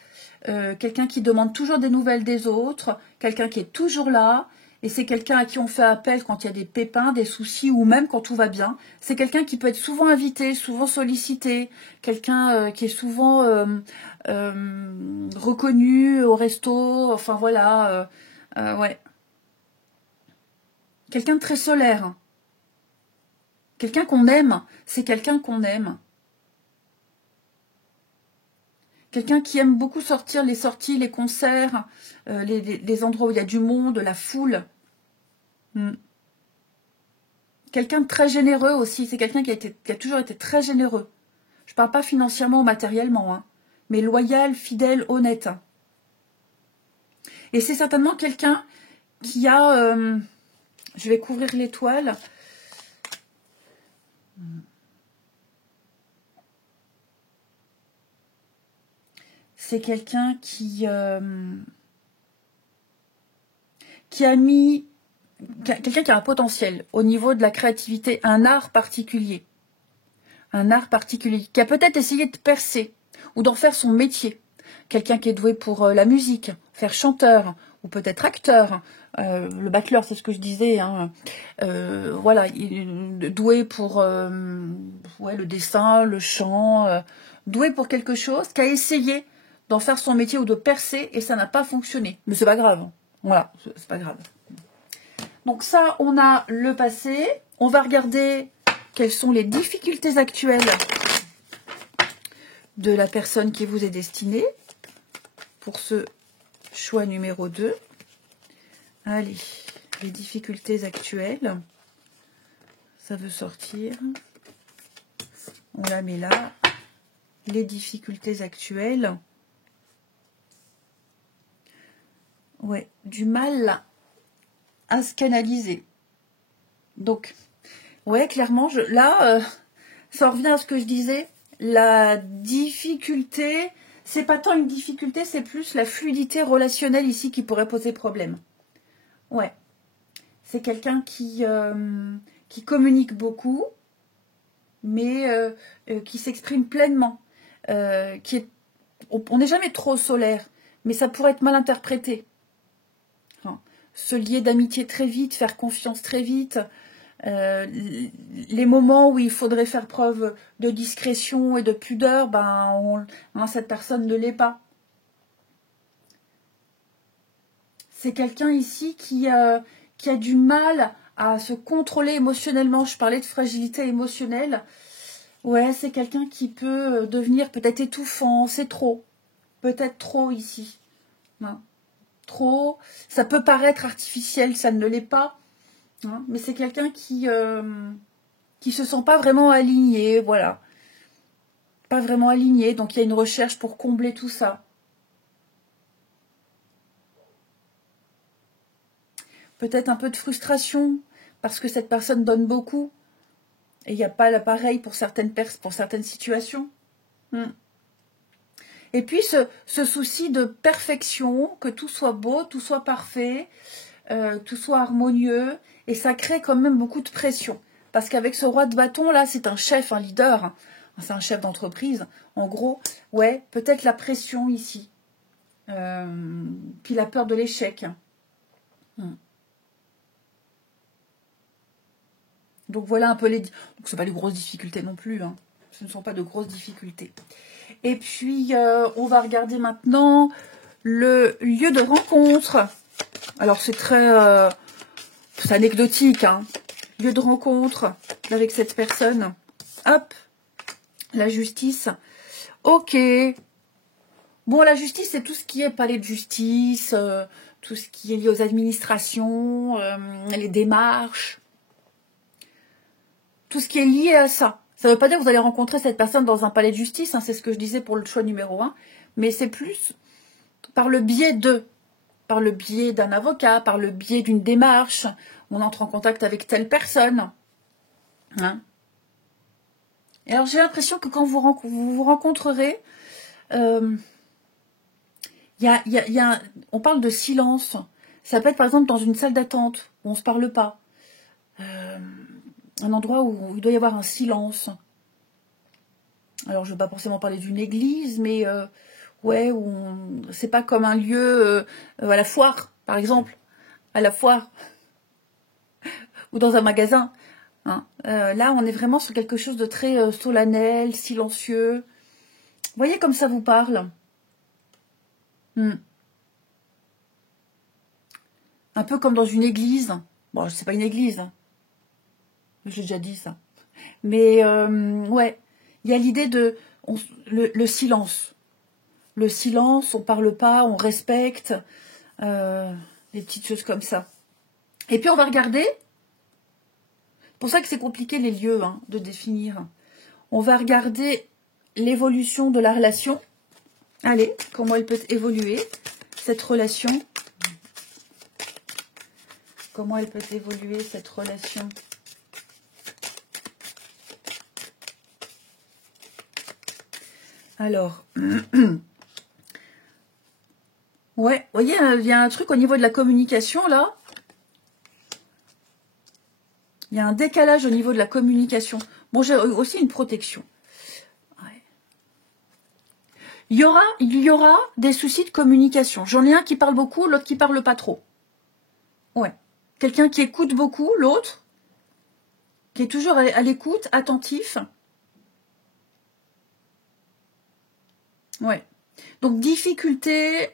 quelqu'un qui demande toujours des nouvelles des autres, quelqu'un qui est toujours là, et c'est quelqu'un à qui on fait appel quand il y a des pépins, des soucis, ou même quand tout va bien. C'est quelqu'un qui peut être souvent invité, souvent sollicité, quelqu'un qui est souvent reconnu au resto, enfin voilà, ouais. Quelqu'un de très solaire. Hein. Quelqu'un qu'on aime, c'est quelqu'un qu'on aime. Quelqu'un qui aime beaucoup sortir, les sorties, les concerts, les endroits où il y a du monde, la foule. Quelqu'un de très généreux aussi. C'est quelqu'un qui a toujours été très généreux. Je ne parle pas financièrement ou matériellement, hein, mais loyal, fidèle, honnête. Hein. Et c'est certainement quelqu'un qui a... je vais couvrir l'étoile. C'est quelqu'un qui a mis... Quelqu'un qui a un potentiel au niveau de la créativité, un art particulier. Un art particulier. Qui a peut-être essayé de percer ou d'en faire son métier. Quelqu'un qui est doué pour la musique, faire chanteur ou peut-être acteur. Le battleur, c'est ce que je disais. Hein. Voilà, doué pour ouais, le dessin, le chant. Doué pour quelque chose, qui a essayé d'en faire son métier ou de percer et ça n'a pas fonctionné. Mais c'est pas grave. Voilà, c'est pas grave. Donc ça, on a le passé. On va regarder quelles sont les difficultés actuelles de la personne qui vous est destinée pour ce choix numéro 2. Allez, les difficultés actuelles. Ça veut sortir. On la met là. Les difficultés actuelles. Ouais, du mal à se canaliser. Donc, ouais, clairement, là, ça revient à ce que je disais. La difficulté, c'est pas tant une difficulté, c'est plus la fluidité relationnelle ici qui pourrait poser problème. Ouais. C'est quelqu'un qui qui communique beaucoup, mais qui s'exprime pleinement. On n'est jamais trop solaire, mais ça pourrait être mal interprété. Enfin, se lier d'amitié très vite, faire confiance très vite, les moments où il faudrait faire preuve de discrétion et de pudeur, cette personne ne l'est pas. C'est quelqu'un ici qui a du mal à se contrôler émotionnellement. Je parlais de fragilité émotionnelle. Ouais, c'est quelqu'un qui peut devenir peut-être étouffant, c'est trop. Peut-être trop ici. Hein. Trop. Ça peut paraître artificiel, ça ne l'est pas. Hein, mais c'est quelqu'un qui se sent pas vraiment aligné, voilà. Pas vraiment aligné, donc il y a une recherche pour combler tout ça. Peut-être un peu de frustration, parce que cette personne donne beaucoup, et il n'y a pas l'appareil pour certaines situations. Et puis ce souci de perfection, que tout soit beau, tout soit parfait, tout soit harmonieux, et ça crée quand même beaucoup de pression. Parce qu'avec ce roi de bâton, là, c'est un chef, un leader, hein. C'est un chef d'entreprise. En gros, ouais, peut-être la pression ici. Puis la peur de l'échec. Donc voilà un peu les... Donc ce ne sont pas de grosses difficultés non plus. Hein. Ce ne sont pas de grosses difficultés. Et puis, on va regarder maintenant le lieu de rencontre. Alors c'est très... c'est anecdotique, hein. Lieu de rencontre avec cette personne. Hop, la justice. Ok. Bon, la justice, c'est tout ce qui est palais de justice, tout ce qui est lié aux administrations, les démarches. Tout ce qui est lié à ça. Ça ne veut pas dire que vous allez rencontrer cette personne dans un palais de justice, hein, c'est ce que je disais pour le choix numéro 1, mais c'est plus par le biais d'un avocat, par le biais d'une démarche, on entre en contact avec telle personne. Hein. Et alors j'ai l'impression que quand vous vous rencontrerez, on parle de silence. Ça peut être par exemple dans une salle d'attente où on ne se parle pas. Un endroit où il doit y avoir un silence. Alors je ne veux pas forcément parler d'une église, mais ouais, c'est pas comme un lieu à la foire, par exemple, à la foire, ou dans un magasin. Hein. Là, on est vraiment sur quelque chose de très solennel, silencieux. Vous voyez comme ça vous parle. Un peu comme dans une église. Bon, c'est pas une église. Hein. J'ai déjà dit ça. Mais ouais, il y a l'idée de le silence. Le silence, on parle pas, on respecte. Des petites choses comme ça. Et puis on va regarder. C'est pour ça que c'est compliqué les lieux de définir. On va regarder l'évolution de la relation. Allez, comment elle peut évoluer, cette relation. Comment elle peut évoluer, cette relation. Alors, ouais, vous voyez, il y a un truc au niveau de la communication, là. Il y a un décalage au niveau de la communication. Bon, j'ai aussi une protection. Ouais. Il y aura des soucis de communication. J'en ai un qui parle beaucoup, l'autre qui parle pas trop. Ouais. Quelqu'un qui écoute beaucoup, l'autre, qui est toujours à l'écoute, attentif. Ouais. Donc, difficulté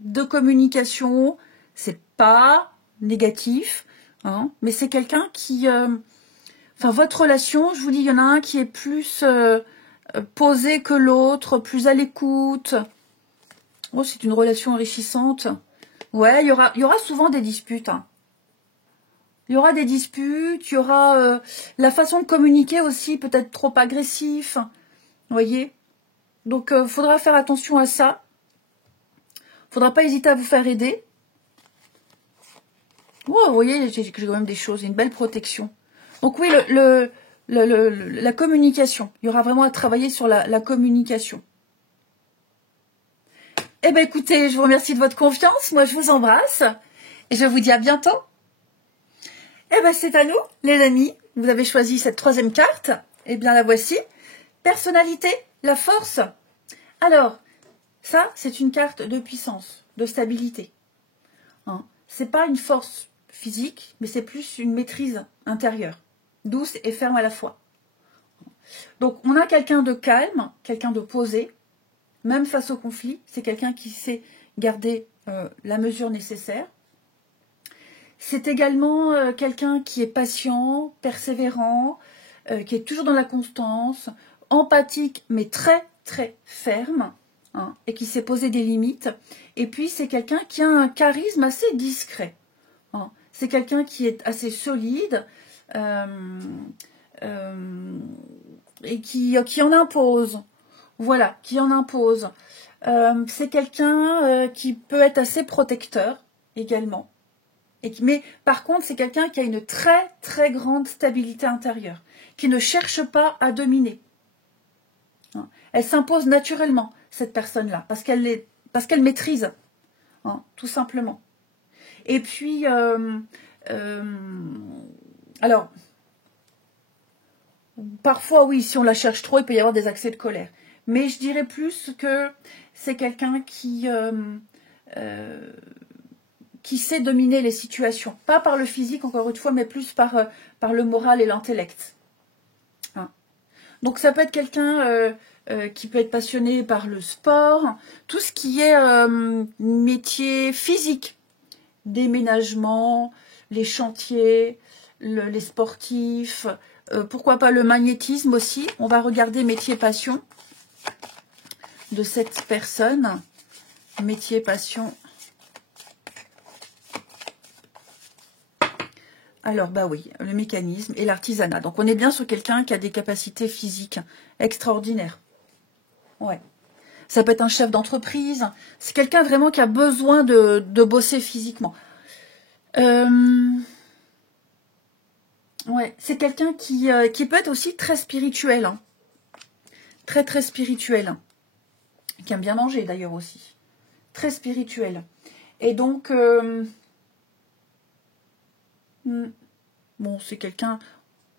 de communication, c'est pas négatif, hein, mais c'est quelqu'un qui... Enfin, votre relation, je vous dis, il y en a un qui est plus posé que l'autre, plus à l'écoute. Oh, c'est une relation enrichissante. Ouais, il y aura souvent des disputes. Hein. Il y aura des disputes, il y aura la façon de communiquer aussi, peut-être trop agressif. Vous voyez? Donc, il faudra faire attention à ça. Faudra pas hésiter à vous faire aider. Wow, vous voyez, j'ai quand même des choses, une belle protection. Donc oui, la communication. Il y aura vraiment à travailler sur la communication. Eh bien, écoutez, je vous remercie de votre confiance. Moi, je vous embrasse. Et je vous dis à bientôt. Eh ben, c'est à nous, les amis. Vous avez choisi cette troisième carte. Eh bien, la voici. Personnalité, la force. Alors, ça, c'est une carte de puissance, de stabilité. Hein. C'est pas une force physique, mais c'est plus une maîtrise intérieure, douce et ferme à la fois. Donc, on a quelqu'un de calme, quelqu'un de posé, même face au conflit. C'est quelqu'un qui sait garder la mesure nécessaire. C'est également quelqu'un qui est patient, persévérant, qui est toujours dans la constance, empathique, mais très, très ferme, hein, et qui sait poser des limites. Et puis, c'est quelqu'un qui a un charisme assez discret. Hein. C'est quelqu'un qui est assez solide et qui en impose. Voilà, qui en impose. C'est quelqu'un qui peut être assez protecteur également. Mais par contre, c'est quelqu'un qui a une très très grande stabilité intérieure, qui ne cherche pas à dominer. Hein. Elle s'impose naturellement, cette personne-là, parce qu'elle maîtrise, hein, tout simplement. Et puis, alors, parfois, oui, si on la cherche trop, il peut y avoir des accès de colère. Mais je dirais plus que c'est quelqu'un qui sait dominer les situations. Pas par le physique, encore une fois, mais plus par le moral et l'intellect. Hein. Donc ça peut être quelqu'un qui peut être passionné par le sport, tout ce qui est métier physique, déménagement, les chantiers, les sportifs, pourquoi pas le magnétisme aussi. On va regarder métier passion de cette personne. Métier passion. Alors, bah oui, le mécanisme et l'artisanat. Donc, on est bien sur quelqu'un qui a des capacités physiques extraordinaires. Ouais. Ça peut être un chef d'entreprise. C'est quelqu'un vraiment qui a besoin de bosser physiquement. Ouais, c'est quelqu'un qui peut être aussi très spirituel. Hein. Très, très spirituel. Qui aime bien manger, d'ailleurs, aussi. Très spirituel. Et donc... bon, c'est quelqu'un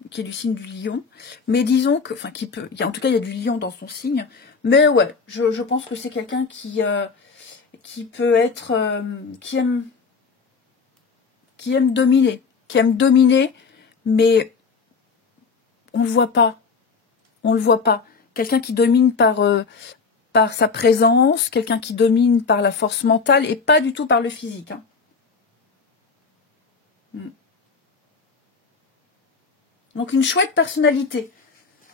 qui est du signe du lion, mais disons que, enfin, en tout cas, il y a du lion dans son signe, mais ouais, je pense que c'est quelqu'un qui peut être, qui aime dominer, mais on le voit pas, Quelqu'un qui domine par sa présence, quelqu'un qui domine par la force mentale et pas du tout par le physique. Hein. Donc une chouette personnalité,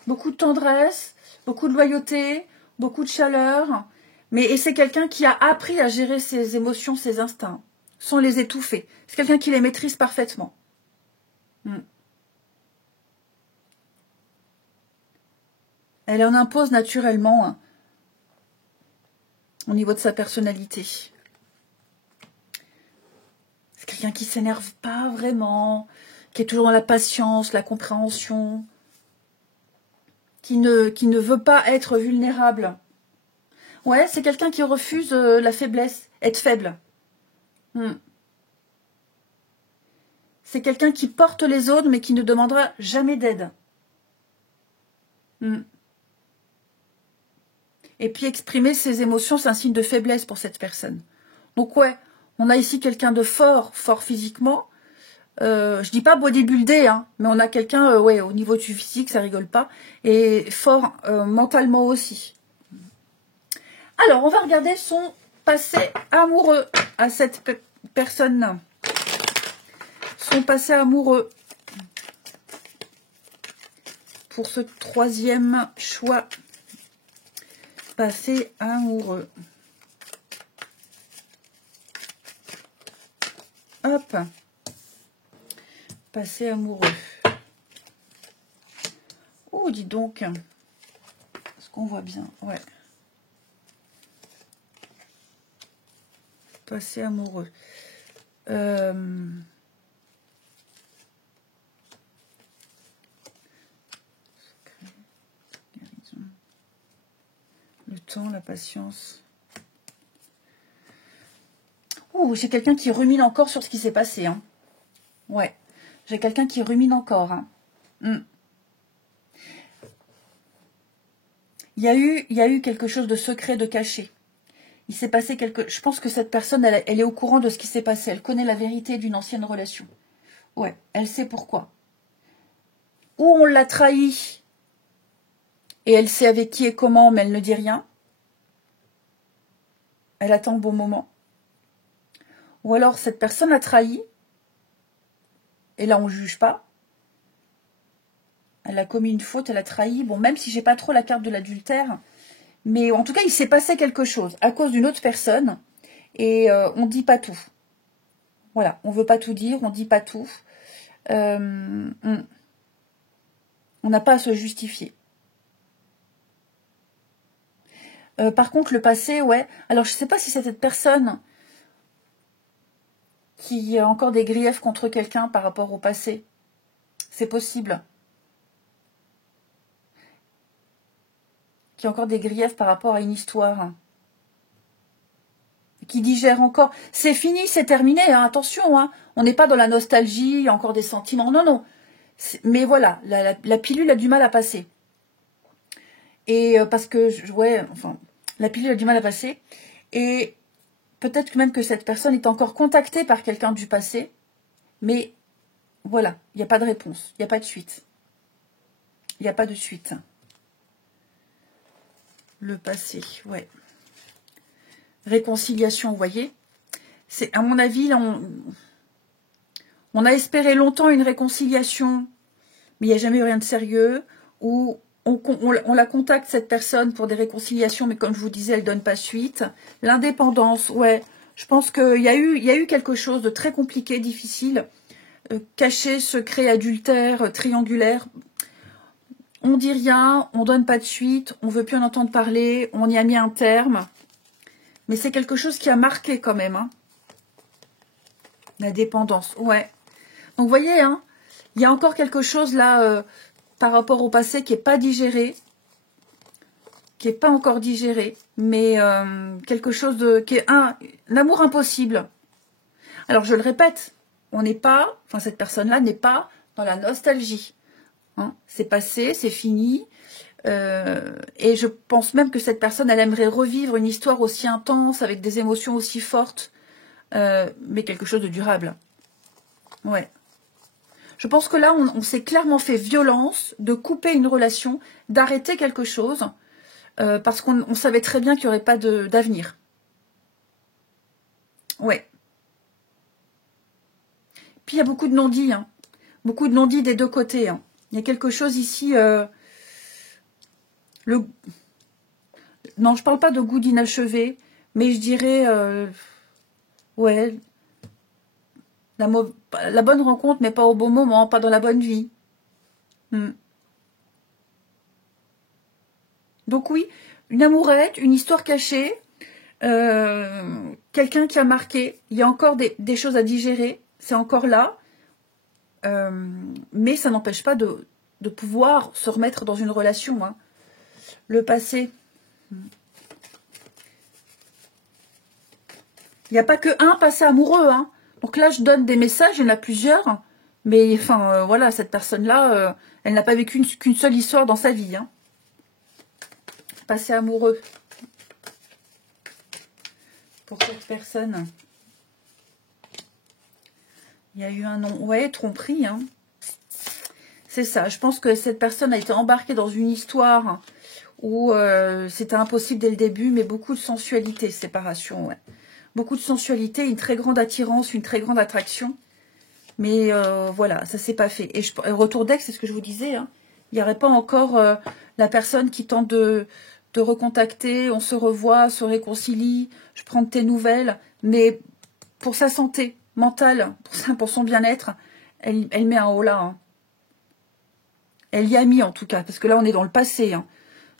beaucoup de tendresse, beaucoup de loyauté, beaucoup de chaleur, et c'est quelqu'un qui a appris à gérer ses émotions, ses instincts, sans les étouffer. C'est quelqu'un qui les maîtrise parfaitement. Elle en impose naturellement hein, au niveau de sa personnalité. C'est quelqu'un qui s'énerve pas vraiment, qui est toujours dans la patience, la compréhension, qui ne veut pas être vulnérable. Ouais, c'est quelqu'un qui refuse la faiblesse, être faible. C'est quelqu'un qui porte les autres, mais qui ne demandera jamais d'aide. Et puis exprimer ses émotions, c'est un signe de faiblesse pour cette personne. Donc ouais, on a ici quelqu'un de fort physiquement. Je dis pas bodybuildé, hein, mais on a quelqu'un, ouais, au niveau du physique, ça rigole pas, et fort mentalement aussi. Alors, on va regarder son passé amoureux à cette personne. Son passé amoureux. Pour ce troisième choix. Passé amoureux. Hop. Passé amoureux. Oh, dis donc. Est-ce qu'on voit bien? Ouais. Passé amoureux. Le temps, la patience. Oh, j'ai quelqu'un qui rumine encore sur ce qui s'est passé. Hein. Ouais. J'ai quelqu'un qui rumine encore. Hein. Il y a eu quelque chose de secret, de caché. Il s'est passé quelque... Je pense que cette personne, elle est au courant de ce qui s'est passé. Elle connaît la vérité d'une ancienne relation. Ouais, elle sait pourquoi. Ou on l'a trahi et elle sait avec qui et comment, mais elle ne dit rien. Elle attend le bon moment. Ou alors cette personne a trahi, et là on ne juge pas. Elle a commis une faute, elle a trahi. Bon, même si j'ai pas trop la carte de l'adultère, mais en tout cas il s'est passé quelque chose à cause d'une autre personne, et on ne dit pas tout. Voilà, on ne veut pas tout dire, on ne dit pas tout. On n'a pas à se justifier. Par contre, le passé, ouais. Alors, je ne sais pas si c'est cette personne qui a encore des griefs contre quelqu'un par rapport au passé. C'est possible. Qui a encore des griefs par rapport à une histoire. Qui digère encore. C'est fini, c'est terminé, hein, attention. Hein. On n'est pas dans la nostalgie, il y a encore des sentiments. Non, non. Mais voilà, la pilule a du mal à passer. Et parce que, ouais, enfin, la pilule a du mal à passer. Et peut-être même que cette personne est encore contactée par quelqu'un du passé. Mais voilà, il n'y a pas de réponse, il n'y a pas de suite. Il n'y a pas de suite. Le passé, ouais. Réconciliation, vous voyez. C'est, à mon avis, on a espéré longtemps une réconciliation, mais il n'y a jamais eu rien de sérieux. Ou on la contacte, cette personne, pour des réconciliations, mais comme je vous disais, elle ne donne pas suite. L'indépendance, ouais. Je pense qu'il y a eu quelque chose de très compliqué, difficile, caché, secret, adultère, triangulaire. On dit rien, on donne pas de suite, on veut plus en entendre parler, on y a mis un terme. Mais c'est quelque chose qui a marqué quand même. Hein. La dépendance, ouais. Donc vous voyez, hein, il y a encore quelque chose là par rapport au passé qui n'est pas digéré. Qui n'est pas encore digéré. Mais quelque chose qui est un amour impossible. Alors je le répète, on n'est pas, enfin cette personne-là n'est pas dans la nostalgie. Hein. C'est passé, c'est fini. Et je pense même que cette personne, elle aimerait revivre une histoire aussi intense, avec des émotions aussi fortes, mais quelque chose de durable. Ouais. Je pense que là, on s'est clairement fait violence de couper une relation, d'arrêter quelque chose, parce qu'on savait très bien qu'il n'y aurait pas d'avenir. Ouais. Puis il y a beaucoup de non-dits, hein. Beaucoup de non-dits des deux côtés. Hein. Il y a quelque chose ici... Non, je parle pas de goût d'inachevé, mais je dirais, ouais, la bonne rencontre, mais pas au bon moment, pas dans la bonne vie. Donc oui, une amourette, une histoire cachée, quelqu'un qui a marqué, il y a encore des choses à digérer, c'est encore là, mais ça n'empêche pas de pouvoir se remettre dans une relation. Hein. Le passé... Il n'y a pas que un passé amoureux. Hein. Donc là, je donne des messages, il y en a plusieurs. Mais enfin, voilà, cette personne-là, elle n'a pas vécu qu'une seule histoire dans sa vie. Hein. Passé amoureux. Pour cette personne. Il y a eu un nom. Ouais, tromperie. Hein. C'est ça. Je pense que cette personne a été embarquée dans une histoire où c'était impossible dès le début, mais beaucoup de sensualité, séparation, ouais. Beaucoup de sensualité, une très grande attirance, une très grande attraction. Mais voilà, ça s'est pas fait. Et retour d'ex, c'est ce que je vous disais. Hein. Il n'y aurait pas encore la personne qui tente de recontacter, on se revoit, se réconcilie, je prends de tes nouvelles. Mais pour sa santé mentale, pour son bien-être, elle met un haut là. Hein. Elle y a mis en tout cas, parce que là on est dans le passé. Hein.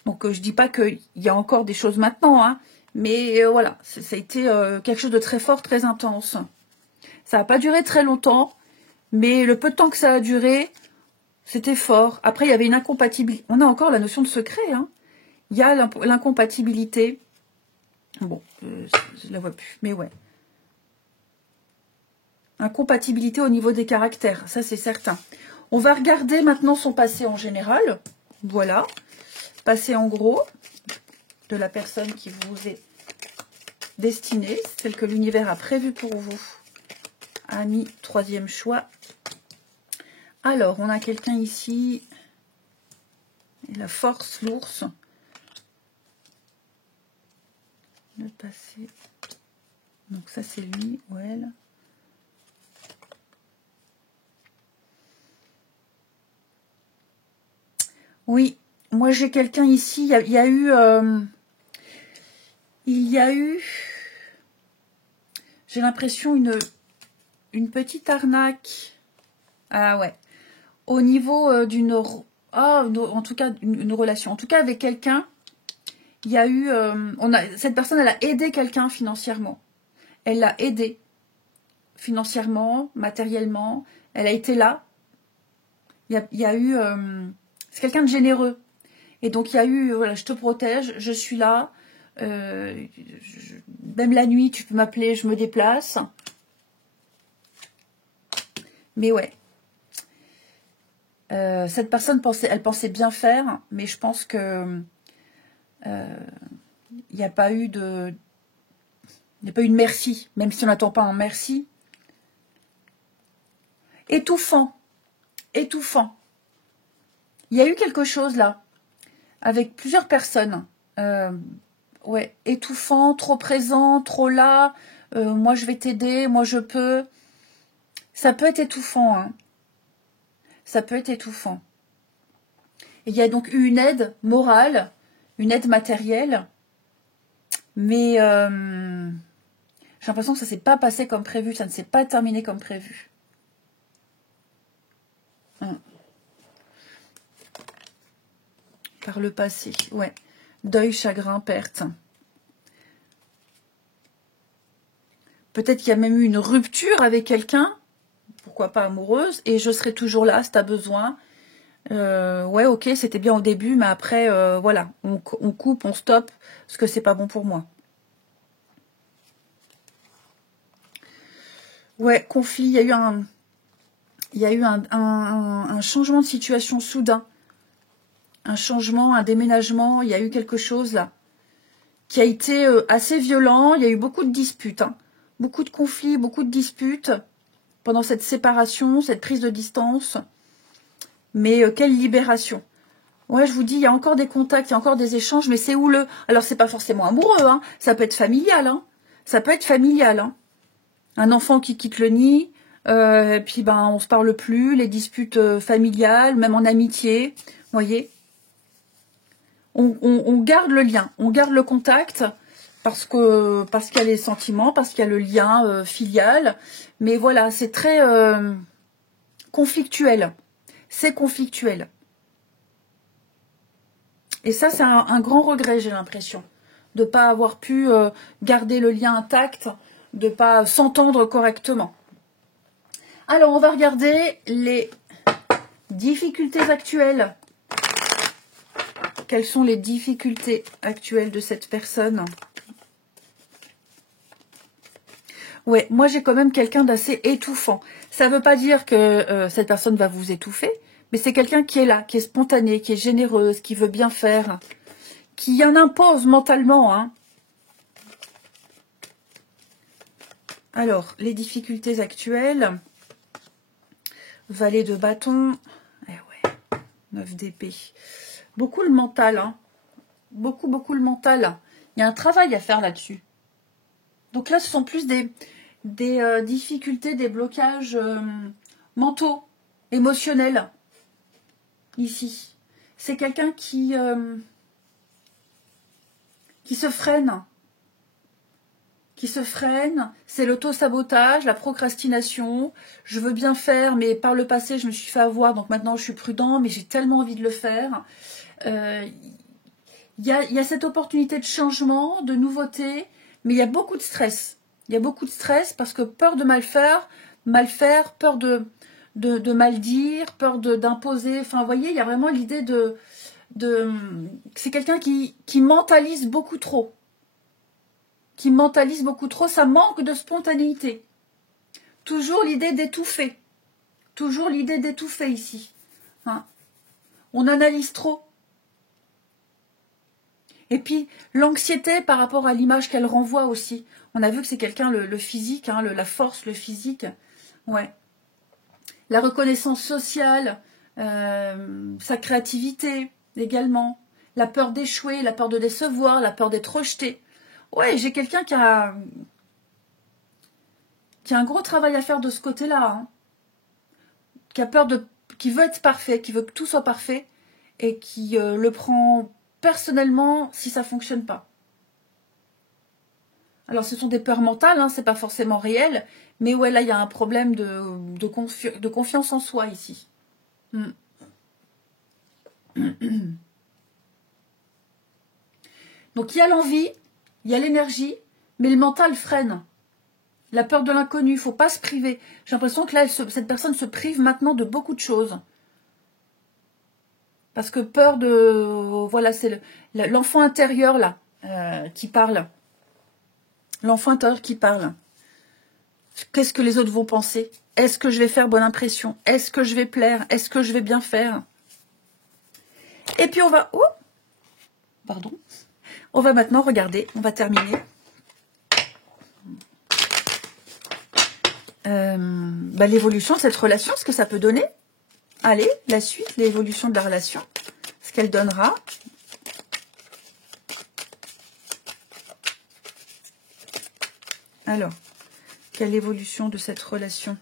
Donc je dis pas qu'il y a encore des choses maintenant, hein. Mais voilà, ça a été quelque chose de très fort, très intense. Ça n'a pas duré très longtemps, mais le peu de temps que ça a duré, c'était fort. Après, il y avait une incompatibilité. On a encore la notion de secret. Hein. Il y a l'incompatibilité. Bon, je la vois plus, mais ouais. Incompatibilité au niveau des caractères, ça c'est certain. On va regarder maintenant son passé en général. Voilà. Passé en gros de la personne qui vous est destinée, celle que l'univers a prévue pour vous. Ami, troisième choix. Alors, on a quelqu'un ici. Et la force, l'ours. Le passé. Donc ça c'est lui ou elle. Oui, moi j'ai quelqu'un ici, il y a eu, j'ai l'impression une petite arnaque. Ah ouais, au niveau d'une, en tout cas une relation, en tout cas avec quelqu'un, il y a eu, cette personne elle a aidé quelqu'un financièrement, elle l'a aidé financièrement, matériellement, elle a été là, il y a eu, c'est quelqu'un de généreux. Et donc, il y a eu, voilà, je te protège, je suis là. Même la nuit, tu peux m'appeler, je me déplace. Mais ouais. Cette personne, elle pensait bien faire, mais je pense que il n'y a pas eu de... Il n'y a pas eu de merci, même si on n'attend pas un merci. Étouffant. Étouffant. Il y a eu quelque chose là, avec plusieurs personnes. Ouais, étouffant, trop présent, trop là. Moi, je vais t'aider, moi, je peux. Ça peut être étouffant. Hein. Ça peut être étouffant. Et il y a donc eu une aide morale, une aide matérielle. Mais j'ai l'impression que ça ne s'est pas passé comme prévu. Ça ne s'est pas terminé comme prévu. Par le passé, ouais. Deuil, chagrin, perte. Peut-être qu'il y a même eu une rupture avec quelqu'un, pourquoi pas amoureuse, et je serai toujours là si tu as besoin. Ouais, ok, c'était bien au début, mais après, voilà, on coupe, on stoppe, parce que c'est pas bon pour moi. Ouais, conflit, il y a eu un changement de situation soudain. Un changement, un déménagement, il y a eu quelque chose là qui a été assez violent. Il y a eu beaucoup de disputes, hein. Beaucoup de conflits, beaucoup de disputes pendant cette séparation, cette prise de distance. Mais quelle libération. Ouais, je vous dis, il y a encore des contacts, il y a encore des échanges, mais c'est houleux. Alors, c'est pas forcément amoureux, hein. Ça peut être familial, hein. Ça peut être familial, hein. Un enfant qui quitte le nid, puis ben on se parle plus, les disputes familiales, même en amitié, vous voyez. On garde le lien, on garde le contact parce qu'il y a les sentiments, parce qu'il y a le lien filial. Mais voilà, c'est très conflictuel. C'est conflictuel. Et ça, c'est un grand regret, j'ai l'impression, de ne pas avoir pu garder le lien intact, de ne pas s'entendre correctement. Alors, on va regarder les difficultés actuelles. Quelles sont les difficultés actuelles de cette personne? Ouais, moi j'ai quand même quelqu'un d'assez étouffant. Ça ne veut pas dire que cette personne va vous étouffer, mais c'est quelqu'un qui est là, qui est spontané, qui est généreuse, qui veut bien faire, qui en impose mentalement. Hein. Alors, les difficultés actuelles. Valet de bâton. Eh ouais, 9 d'épée. Beaucoup le mental, hein. Beaucoup le mental. Il y a un travail à faire là-dessus. Donc là, ce sont plus des difficultés, des blocages mentaux, émotionnels. Ici. C'est quelqu'un qui se freine. Qui se freine. C'est l'auto-sabotage, la procrastination. Je veux bien faire, mais par le passé, je me suis fait avoir. Donc maintenant, je suis prudent, mais j'ai tellement envie de le faire. Il y a cette opportunité de changement, de nouveauté, mais il y a beaucoup de stress. Il y a beaucoup de stress parce que peur de mal faire, peur de mal dire, peur d'imposer. Enfin, vous voyez, il y a vraiment l'idée c'est quelqu'un qui mentalise beaucoup trop. Qui mentalise beaucoup trop, ça manque de spontanéité. Toujours l'idée d'étouffer. Toujours l'idée d'étouffer ici. Hein. On analyse trop. Et puis, l'anxiété par rapport à l'image qu'elle renvoie aussi. On a vu que c'est quelqu'un, le physique, hein, la force, le physique. Ouais. La reconnaissance sociale, sa créativité également. La peur d'échouer, la peur de décevoir, la peur d'être rejeté. Ouais, j'ai quelqu'un qui a un gros travail à faire de ce côté-là. Hein. Qui veut être parfait, qui veut que tout soit parfait et qui le prend personnellement si ça ne fonctionne pas. Alors ce sont des peurs mentales, hein, c'est pas forcément réel, mais ouais, là il y a un problème de confiance en soi ici. Donc il y a l'envie, il y a l'énergie, mais le mental freine. La peur de l'inconnu, il ne faut pas se priver. J'ai l'impression que là, cette personne se prive maintenant de beaucoup de choses. Parce que peur de... Voilà, c'est l'enfant intérieur, là, qui parle. L'enfant intérieur qui parle. Qu'est-ce que les autres vont penser? Est-ce que je vais faire bonne impression? Est-ce que je vais plaire? Est-ce que je vais bien faire? Et puis on va... Oh, pardon. On va maintenant regarder, on va terminer. L'évolution de cette relation, ce que ça peut donner. Allez, la suite, l'évolution de la relation, ce qu'elle donnera. Alors, quelle évolution de cette relation?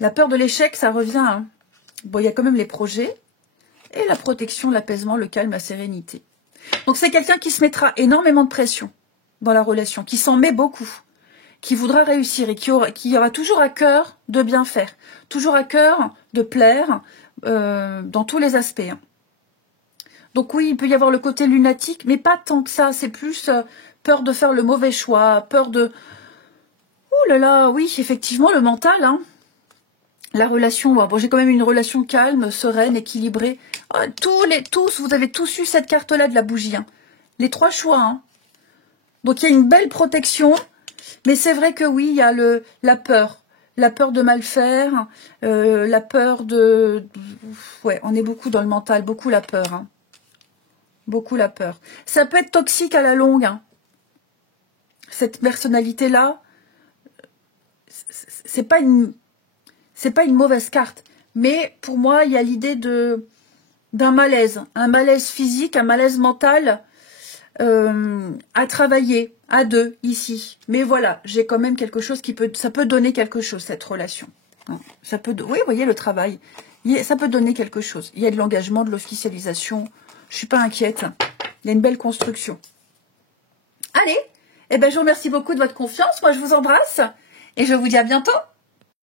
La peur de l'échec, ça revient. Hein. Bon, il y a quand même les projets et la protection, l'apaisement, le calme, la sérénité. Donc, c'est quelqu'un qui se mettra énormément de pression dans la relation, qui s'en met beaucoup, qui voudra réussir et qui aura toujours à cœur de bien faire, toujours à cœur de plaire dans tous les aspects. Hein. Donc oui, il peut y avoir le côté lunatique, mais pas tant que ça, c'est plus peur de faire le mauvais choix, peur de... Ouh là là, oui, effectivement, le mental, hein. La relation, bon, j'ai quand même une relation calme, sereine, équilibrée. Oh, tous, vous avez tous eu cette carte-là de la bougie. Hein. Les 3 choix. Hein. Donc il y a une belle protection. Mais c'est vrai que oui, il y a la peur de mal faire, la peur de... Ouais, on est beaucoup dans le mental, beaucoup la peur. Hein. Beaucoup la peur. Ça peut être toxique à la longue. Hein. Cette personnalité-là, c'est pas une mauvaise carte. Mais pour moi, il y a l'idée d'un malaise. Un malaise physique, un malaise mental à travailler à 2 ici. Mais voilà, j'ai quand même quelque chose ça peut donner quelque chose, cette relation. Ça peut, oui, vous voyez le travail. Ça peut donner quelque chose. Il y a de l'engagement, de l'officialisation. Je suis pas inquiète. Il y a une belle construction. Allez, je vous remercie beaucoup de votre confiance. Moi, je vous embrasse et je vous dis à bientôt.